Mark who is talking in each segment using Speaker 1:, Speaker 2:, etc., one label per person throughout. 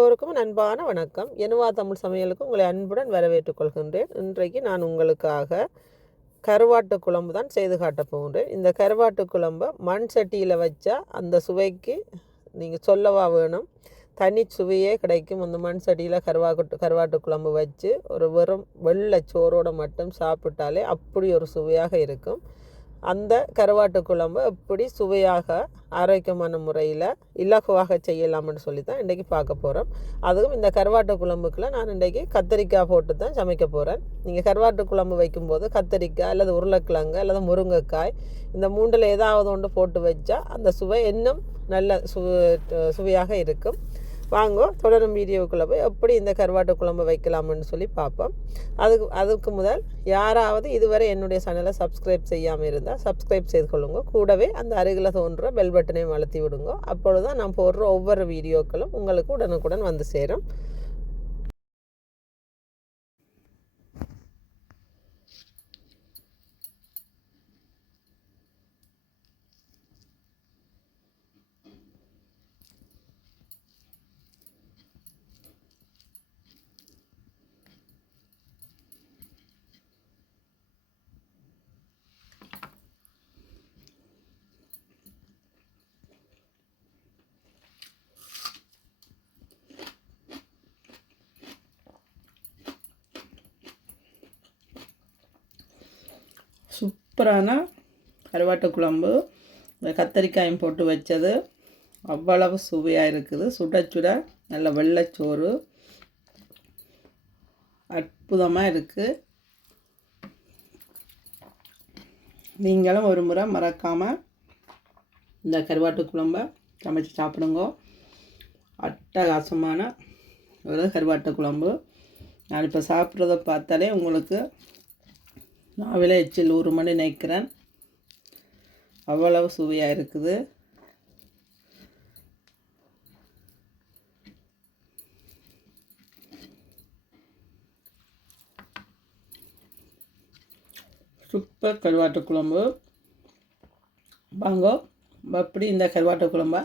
Speaker 1: எல்லோருக்கும் அன்பான வணக்கம். எனுவா தமிழ் சமையலுக்கு உங்களை அன்புடன் வரவேற்றுக் கொள்கின்றேன். இன்றைக்கு நான் உங்களுக்காக கருவாட்டு குழம்பு தான் செய்து காட்டப் போகின்றேன். இந்த கருவாட்டு குழம்பை மண் சட்டியில் வச்சா அந்த சுவைக்கு நீங்கள் சொல்லவா வேணும். தனி சுவையே கிடைக்கும். அந்த மண் சட்டியில் கருவாட்டு கருவாட்டு குழம்பு வச்சு ஒரு வெறும் வெள்ளை சோறோடு மட்டும் சாப்பிட்டாலே அப்படி ஒரு சுவையாக இருக்கும். அந்த கருவாட்டு குழம்பு எப்படி சுவையாக ஆரோக்கியமான முறையில் இலகுவாக செய்யலாம்னு சொல்லி தான் இன்றைக்கி பார்க்க போகிறோம் அதுவும் இந்த கருவாட்டு குழம்புக்குள்ள நான் இன்றைக்கி கத்தரிக்காய் போட்டு தான் சமைக்க போகிறேன் நீங்கள் கருவாட்டு குழம்பு வைக்கும்போது கத்தரிக்காய் அல்லது உருளைக்கிழங்கு அல்லது முருங்கைக்காய் இந்த மூண்டில் ஏதாவது ஒன்று போட்டு வச்சா அந்த சுவை இன்னும் நல்ல சு சுவையாக இருக்கும். வாங்கோ தொடரும் வீடியோக்குள்ளே போய் எப்படி இந்த கருவாட்டு குழம்பு வைக்கலாம்னு சொல்லி பார்ப்போம். அதுக்கு அதுக்கு முதல் யாராவது இதுவரை என்னுடைய சேனலை சப்ஸ்கிரைப் செய்யாமல் இருந்தால் சப்ஸ்கிரைப் செய்து கொள்ளுங்க. கூடவே அந்த அருகில் தோன்ற பெல் பட்டனையும் அழுத்தி விடுங்க. அப்பொழுது தான் நான் போடுற ஒவ்வொரு வீடியோக்களும் உங்களுக்கு உடனுக்குடன் வந்து சேரும்.
Speaker 2: சூப்பரான கருவாட்டு குழம்பு. இந்த கத்தரிக்காயும் போட்டு வச்சது. அவ்வளவு சுவையாக இருக்குது. சுட சுட நல்ல வெள்ளைச்சோறு அற்புதமாக இருக்குது நீங்களும் ஒரு முறை மறக்காமல் இந்த கருவாட்டு குழம்பை சமைச்சு சாப்பிடுங்க. அட்டகாசமான ஒரு கருவாட்டு குழம்பு. நான் இப்போ சாப்பிட்றத பார்த்தாலே உங்களுக்கு நாவில எச்சில் ஒரு மணி நினைக்கிறேன். அவ்வளவு சுவையாக இருக்குது. சூப்பர் கருவாட்டு குழம்பு. வாங்கோ எப்படி இந்த கருவாட்டு குழம்ப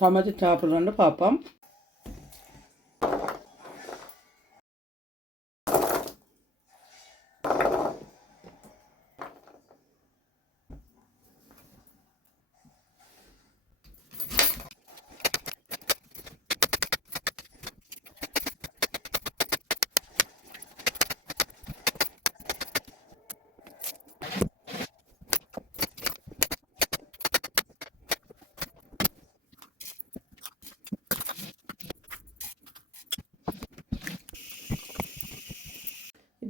Speaker 2: சமைச்சு சாப்பிட்றோன்னு பார்ப்போம்.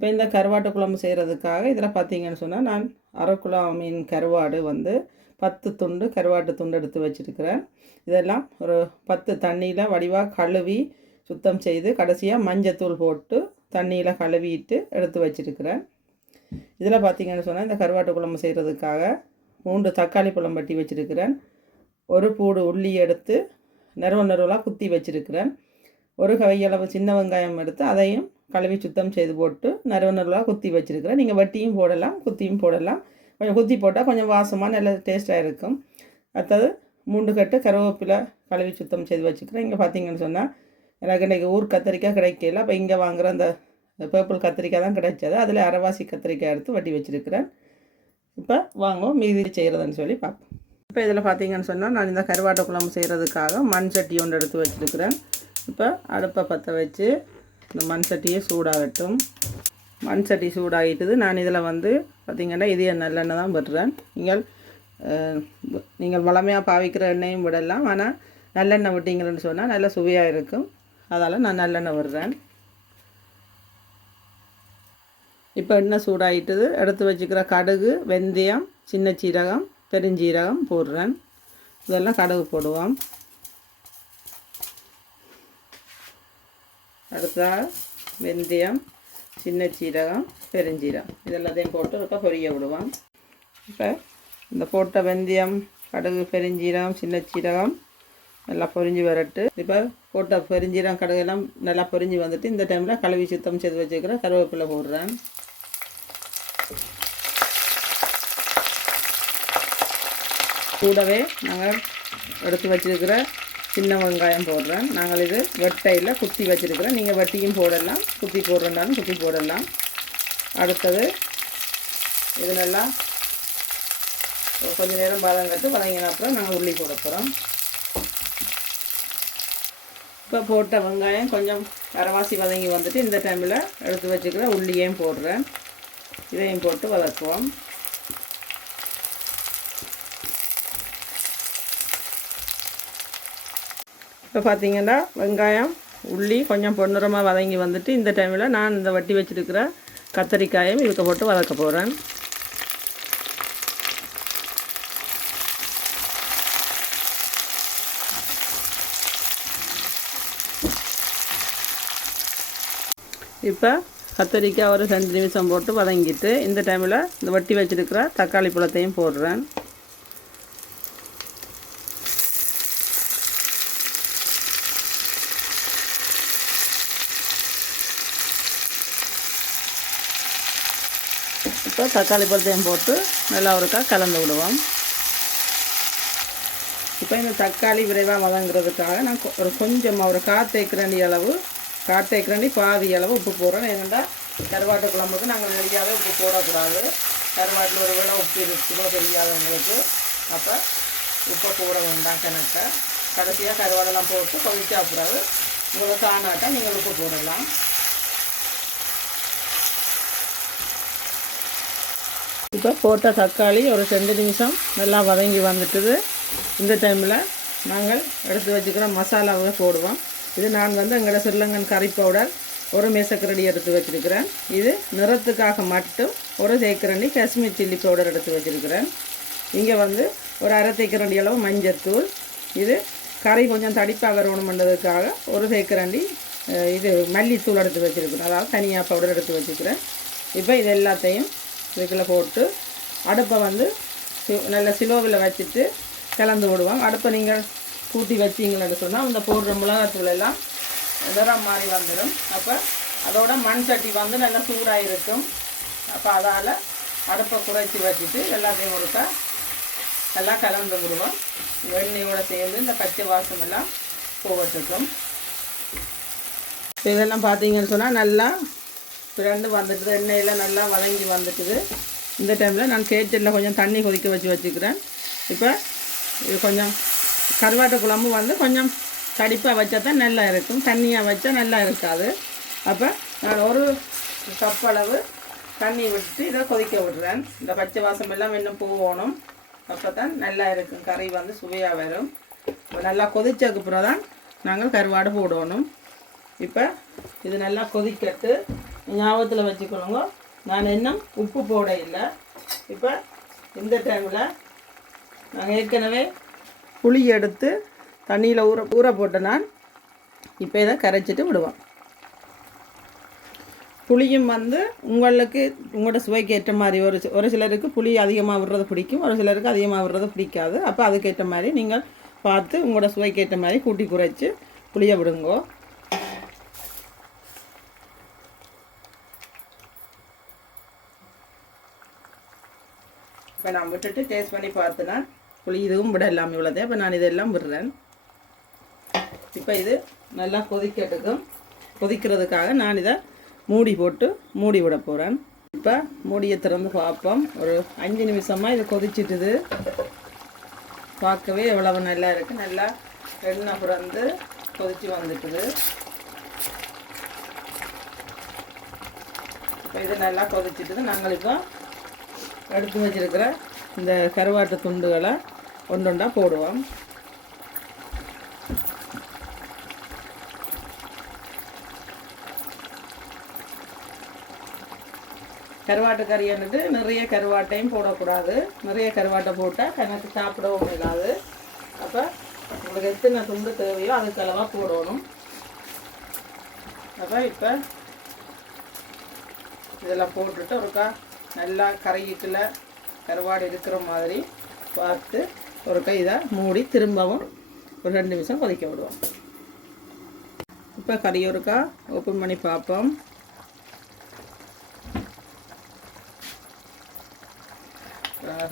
Speaker 2: இப்போ இந்த கருவாட்டு குழம்பு செய்கிறதுக்காக இதில் பார்த்தீங்கன்னு சொன்னால் நான் அரை மீன் கருவாடு வந்து பத்து துண்டு கருவாட்டு துண்டு எடுத்து வச்சுருக்கிறேன். இதெல்லாம் ஒரு பத்து தண்ணியில் வடிவாக கழுவி சுத்தம் செய்து கடைசியாக மஞ்சத்தூள் போட்டு தண்ணியில் கழுவிட்டு எடுத்து வச்சுருக்கிறேன். இதில் பார்த்தீங்கன்னு சொன்னால் இந்த கருவாட்டு குழம்பு செய்கிறதுக்காக மூன்று தக்காளி பழம் பட்டி வச்சுருக்கிறேன். ஒரு பூடு உள்ளி எடுத்து நறுவ நெருவலாக குத்தி வச்சுருக்கிறேன். ஒரு கையளவு சின்ன வெங்காயம் எடுத்து அதையும் கழுவி சுத்தம் செய்து போட்டு நறுவ நறுவலாக குத்தி வச்சுருக்கிறேன். நீங்கள் வட்டியும் போடலாம் குத்தியும் போடலாம். கொஞ்சம் குத்தி போட்டால் கொஞ்சம் வாசமாக நல்ல டேஸ்ட்டாக இருக்கும். அடுத்தது மூண்டு கட்டு கருவேப்பிலை கழுவி சுத்தம் செய்து வச்சுக்கிறேன். இங்கே பார்த்தீங்கன்னு சொன்னால் எனக்கு இன்றைக்கி ஊர் கத்திரிக்காய் கிடைக்கல. அப்போ இங்கே வாங்குகிற அந்த பேப்பிள் கத்திரிக்காய் தான் கிடைச்சது. அதில் அரைவாசி கத்திரிக்காய் எடுத்து வட்டி வச்சுருக்கிறேன். இப்போ வாங்குவோம் மீதி செய்கிறதுன்னு சொல்லி பார்ப்போம் இப்போ இதில் பார்த்தீங்கன்னு சொன்னால் நான் இந்த கருவாட்டை குழம்பு செய்கிறதுக்காக மண் சட்டி ஒன்று எடுத்து வச்சுருக்கிறேன். இப்போ அடுப்பை பற்ற வச்சு இந்த மண்சட்டியே சூடாகட்டும். மண் சட்டி சூடாகிட்டுது நான் இதில் வந்து பார்த்திங்கன்னா இதே நல்லெண்ணெய் தான் விடுறேன். நீங்கள் நீங்கள் வளமையாக பாவிக்கிற எண்ணெயும் விடலாம். ஆனால் நல்லெண்ணெய் விட்டீங்கன்னு சொன்னால் நல்ல சுவையாக இருக்கும். அதால் நான் நல்லெண்ணெய் விடுறேன். இப்போ எண்ணெய் சூடாகிட்டுது எடுத்து வச்சுக்கிற கடுகு வெந்தயம் சின்ன சீரகம் பெருஞ்சீரகம் போடுறேன். இதெல்லாம் கடுகு போடுவோம். அடுத்ததாக வெந்தயம் சின்ன சீரகம் பெருஞ்சீரகம். இதெல்லாத்தையும் போட்டு இருக்க பொரிய விடுவோம். இப்போ இந்த போட்ட வெந்தயம் கடுகு பெருஞ்சீரகம் சின்ன சீரகம் நல்லா பொரிஞ்சு வரட்டு. இப்போ போட்ட பெருஞ்சீரகம் கடுகு எல்லாம் நல்லா பொரிஞ்சு வந்துட்டு இந்த டைமில் கழுவி சுத்தம் செய்து வச்சுக்கிற கருவேப்பிலை போடுறேன். கூடவே நாங்கள் எடுத்து வச்சிருக்கிற சின்ன வெங்காயம் போடுறேன். நாங்கள் இது வெட்டையில் குத்தி வச்சுருக்கிறோம். நீங்கள் வெட்டியும் போடலாம். குத்தி போடுறேன்னாலும் குத்தி போடலாம். அடுத்தது இது நல்லா கொஞ்சம் நேரம் பாதம் கட்டு வதங்கின அப்புறம் நாங்கள் உள்ளி போட போகிறோம் இப்போ போட்ட வெங்காயம் கொஞ்சம் அரைவாசி வதங்கி வந்துட்டு இந்த டைமில் எடுத்து வச்சுக்கிற உள்ளியையும் போடுறேன். இதையும் போட்டு வதக்குவோம். இப்போ பார்த்தீங்கன்னா வெங்காயம் உள்ளி கொஞ்சம் பொன்னிறமாக வதங்கி வந்துட்டு இந்த டைமில் நான் இந்த வட்டி வச்சுருக்கிற கத்தரிக்காயும் இதுக்கு போட்டு வதக்க போகிறேன் இப்போ கத்தரிக்காய் ஒரு ரெண்டு நிமிஷம் போட்டு வதங்கிட்டு இந்த டைமில் இந்த வட்டி வச்சுருக்கிற தக்காளி பழத்தையும் போடுறேன் இப்போ தக்காளி பழத்தையும் போட்டு நல்லா ஒருக்கா கலந்து விடுவோம். இப்போ இந்த தக்காளி விரைவாக வதங்குறதுக்காக நான் ஒரு கொஞ்சமாக ஒரு காத்தேக்கிறண்டி அளவு காத்தேக்கிறண்டி பாதி அளவு உப்பு போடுறோம். ஏன்னா கருவாட்டு குழம்புக்கு நாங்கள் நிறையாவே உப்பு போடக்கூடாது. கருவாட்டில் ஒரு வேளை உப்பு இருக்குதோ தெரியாதவங்களுக்கு அப்போ உப்பை போட வேண்டாம் கணக்கை கடைசியாக கருவாடெல்லாம் போட்டு கொதிச்சா கூடாது உங்களுக்கு ஆனாட்டா நீங்கள் உப்பு போடலாம். இப்போ போட்ட தக்காளி ஒரு ரெண்டு நிமிஷம் நல்லா வதங்கி வந்துட்டுது. இந்த டைமில் நாங்கள் எடுத்து வச்சுக்கிற மசாலாவை போடுவோம். இது நான் வந்து எங்களோட சிறிலங்கன் கறி பவுடர் ஒரு மேசக்கரடி எடுத்து வச்சிருக்கிறேன். இது நிறத்துக்காக மட்டும் ஒரு தேக்கரண்டி காஷ்மீர் சில்லி பவுடர் எடுத்து வச்சிருக்கிறேன். இங்கே வந்து ஒரு அரை தேக்கரண்டி அளவு மஞ்சத்தூள் இது கறி கொஞ்சம் தடிப்பாக வரணுமென்றதுக்காக ஒரு தேக்கரண்டி இது மல்லித்தூள் எடுத்து வச்சுருக்கிறேன். அதாவது தனியாக பவுடர் எடுத்து வச்சுக்கிறேன் இப்போ இது எல்லாத்தையும் இதுக்குள்ள போட்டு அடுப்பை வந்து நல்ல சிலோவில் வச்சுட்டு கலந்து விடுவோம். அடுப்பை நீங்கள் கூட்டி வச்சிங்கன்னு சொன்னால் அந்த போடுற மிளகாத்தூள் எல்லாம் நிறம் மாதிரி வந்துடும் அப்போ அதோட மண் சட்டி வந்து நல்லா சூடாக இருக்கும் அப்போ அதால் அடுப்பை குறைச்சி வச்சுட்டு எல்லாத்தையும் கொடுத்தா நல்லா கலந்து விடுவோம். எண்ணெயோட சேர்ந்து இந்த பச்சை வாசம் எல்லாம் இப்போ இதெல்லாம் பார்த்தீங்கன்னு சொன்னால் நல்லா ரெண்டு வந்துட்டுது எண்ணெயில் நல்லா வதங்கி வந்துட்டுது இந்த டைமில் நான் கேச்சலில் கொஞ்சம் தண்ணி கொதிக்க வச்சு வச்சுக்கிறேன். இப்போ இது கொஞ்சம் கருவாட்டு குழம்பு வந்து கொஞ்சம் தடிப்பாக வச்சா தான் நல்லா இருக்கும். தண்ணியாக வச்சா நல்லா இருக்காது. அப்போ நான் ஒரு கப் அளவு தண்ணி விட்டு இதை கொதிக்க விடுறேன். இந்த பச்சை வாசம் எல்லாம் இன்னும் போகணும் அப்போ தான் நல்லா இருக்கும். கறி வந்து சுவையாக வரும். நல்லா கொதிச்சதுக்கு அப்புறம் தான் நாங்கள் கருவாடு போடணும். இப்போ இது நல்லா கொதிக்கட்டு. ஞாபகத்தில் வச்சுக்கணுங்க. நான் இன்னும் உப்பு போட இல்லை. இப்போ இந்த டைமில் நாங்கள் ஏற்கனவே புளி எடுத்து தண்ணியில் ஊற ஊற போட்டு நான் இப்போ இதை கரைச்சிட்டு விடுவோம் புளியும் வந்து உங்களுக்கு உங்களோட சுவைக்கு ஏற்ற மாதிரி ஒரு ஒரு சிலருக்கு புளி அதிகமாக விடுறது பிடிக்கும் ஒரு சிலருக்கு அதிகமாக விடுறது பிடிக்காது. அப்போ அதுக்கேற்ற மாதிரி நீங்கள் பார்த்து உங்களோட சுவைக்கு ஏற்ற மாதிரி கூட்டி குறைச்சி புளியை விடுங்கோ. இப்போ நான் விட்டுட்டு டேஸ்ட் பண்ணி பார்த்தேன்னா புளி இதுவும் விட எல்லாம் இவ்வளோதே இப்போ நான் இதெல்லாம் விடுறேன். இப்போ இது நல்லா கொதிக்கட்டுக்கும் கொதிக்கிறதுக்காக நான் இதை மூடி போட்டு மூடி விட போகிறேன் இப்போ மூடியை திறந்து பார்ப்போம். ஒரு அஞ்சு நிமிஷமாக இது கொதிச்சிட்டுது. பார்க்கவே எவ்வளவு நல்லா இருக்குது நல்லா எண்ணெய் புறந்து கொதித்து வந்துட்டுது. இப்போ இது நல்லா கொதிச்சிட்டுது. நாங்கள் இப்போ எடுத்து வச்சிருக்கிற இந்த கருவாட்டு துண்டுகளை ஒன்றொண்டா போடுவோம். கருவாட்டு கறியானது நிறைய கருவாட்டையும் போடக்கூடாது. நிறைய கருவாட்டை போட்டால் எனக்கு சாப்பிடவும் இல்லாது அப்போ உங்களுக்கு எத்தனை துண்டு தேவையோ அதுக்கு அளவாக போடணும். அப்போ இப்போ இதெல்லாம் போட்டுட்டு ஒருக்கா நல்லா கரையிட்டுல கருவாடு இருக்கிற மாதிரி பார்த்து ஒரு கை இதை மூடி திரும்பவும் ஒரு ரெண்டு நிமிஷம் கொதிக்க விடுவோம். இப்போ கறி ஒருக்கா ஓப்பன் பண்ணி பார்ப்போம்.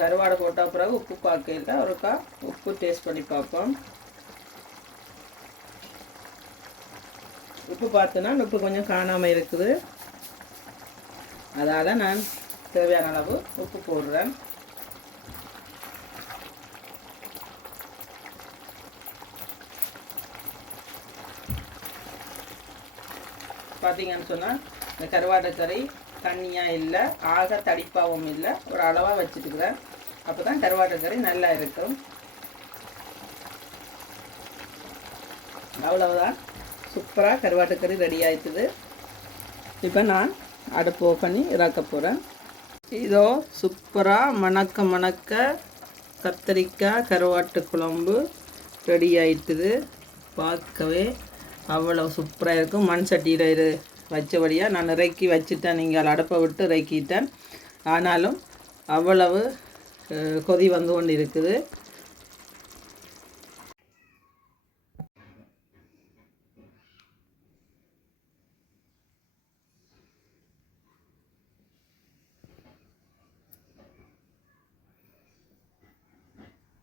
Speaker 2: கருவாடை போட்ட பிறகு உப்பு பார்க்கல ஒருக்கா உப்பு டேஸ்ட் பண்ணி பார்ப்போம். உப்பு பார்த்தோன்னா உப்பு கொஞ்சம் காணாமல் இருக்குது. அதால் நான் தேவையான அளவு உப்பு போடுறேன். பார்த்தீங்கன்னு சொன்னால் இந்த கருவாட்டு கறி தண்ணியாக இல்லை ஆக தடிப்பாகவும் இல்லை ஒரு அளவாக வச்சுட்டுக்கிறேன். அப்போ தான் கருவாட்டு கறி நல்லா இருக்கும். அவ்வளவுதான். சூப்பராக கருவாட்டு கறி ரெடி ஆயிட்டுது. இப்போ நான் அடுப்பு ஓ பண்ணி இறக்க போகிறேன் இதோ சூப்பராக மணக்க மணக்க கத்தரிக்காய் கருவாட்டு குழம்பு ரெடி ஆயிட்டுது. பார்க்கவே அவ்வளோ சூப்பராக இருக்கும். மண் சட்டியில் இரு வச்சபடியாக நான் இறக்கி வச்சுட்டேன். நீங்கள் அடுப்பை விட்டு இறக்கிட்டேன். ஆனாலும் அவ்வளவு கொதி வந்து கொண்டு இருக்குது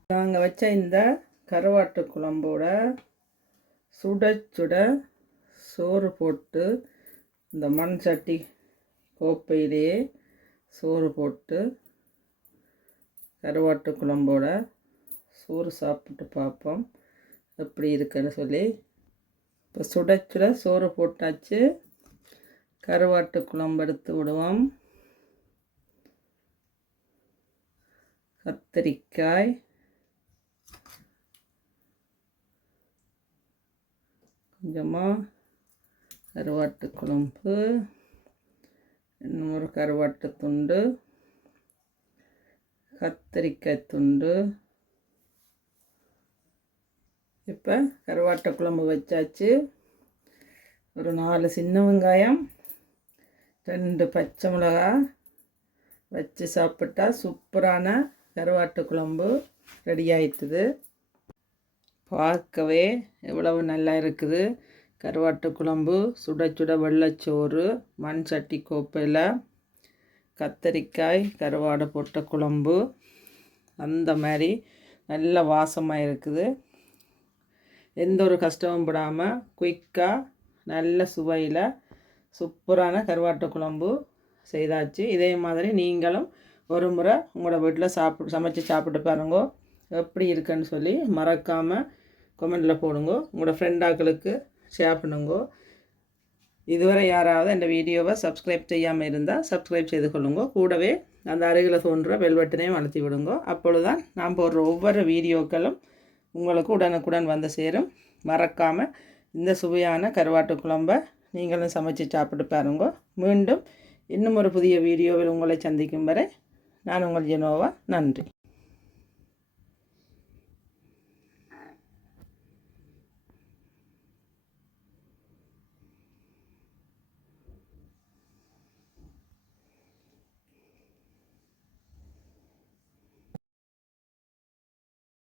Speaker 2: நாங்கள் வச்ச இந்த கருவாட்டு குழம்போட சுட சுட சோறு போட்டு இந்த மண் சட்டி கோப்பையிலேயே சோறு போட்டு கருவாட்டு குழம்போட சோறு சாப்பிட்டு பார்ப்போம். எப்படி இருக்குன்னு சொல்லி. இப்போ சுட சுட சோறு போட்டாச்சு. கருவாட்டு குழம்பு எடுத்து விடுவோம். கத்திரிக்காய் கொஞ்சமாக கருவாட்டு குழம்பு இன்னொரு கருவாட்டு துண்டு கத்திரிக்காய் துண்டு. இப்போ கருவாட்டு குழம்பு வச்சாச்சு. ஒரு நாலு சின்ன வெங்காயம் ரெண்டு பச்சை மிளகா வச்சு சாப்பிட்டா சூப்பரான கருவாட்டு குழம்பு ரெடி ஆயிட்டுது. பார்க்கவே எவ்வளவு நல்லா இருக்குது. கருவாட்டு குழம்பு சுட சுட வெள்ளச்சோறு மண் சட்டி கோப்பையில் கத்தரிக்காய் கருவாடை போட்ட குழம்பு அந்த மாதிரி நல்ல வாசமாக இருக்குது. எந்த ஒரு கஷ்டமும் படாமல் குயிக்காக நல்ல சுவையில் சூப்பரான கருவாட்டு குழம்பு செய்தாச்சு. இதே மாதிரி நீங்களும் ஒரு முறை உங்களோட வீட்டில் சாப்பிட்டு சமைச்சு சாப்பிட்டு பாருங்க. எப்படி இருக்குன்னு சொல்லி மறக்காமல் கமெண்டில் போடுங்க. உங்களோட ஃப்ரெண்டாக்களுக்கு ஷேர் பண்ணுங்க. இதுவரை யாராவது இந்த வீடியோவை சப்ஸ்கிரைப் செய்யாமல் இருந்தால் சப்ஸ்கிரைப் செய்து கொள்ளுங்க. கூடவே அந்த அருகில் தோன்ற வெல்வெட்டினையும் அழுத்தி விடுங்க. அப்பொழுதுதான் நாம் போடுற ஒவ்வொரு வீடியோக்களும் உங்களுக்கு உடனுக்குடன் வந்து சேரும். மறக்காமல் இந்த சுவையான கருவாட்டு குழம்பை நீங்களும் சமைச்சு சாப்பிட்டு பாருங்க. மீண்டும் இன்னும் ஒரு புதிய வீடியோவில் உங்களை சந்திக்கும் வரை நான் உங்கள் ஜெனோவா. நன்றி.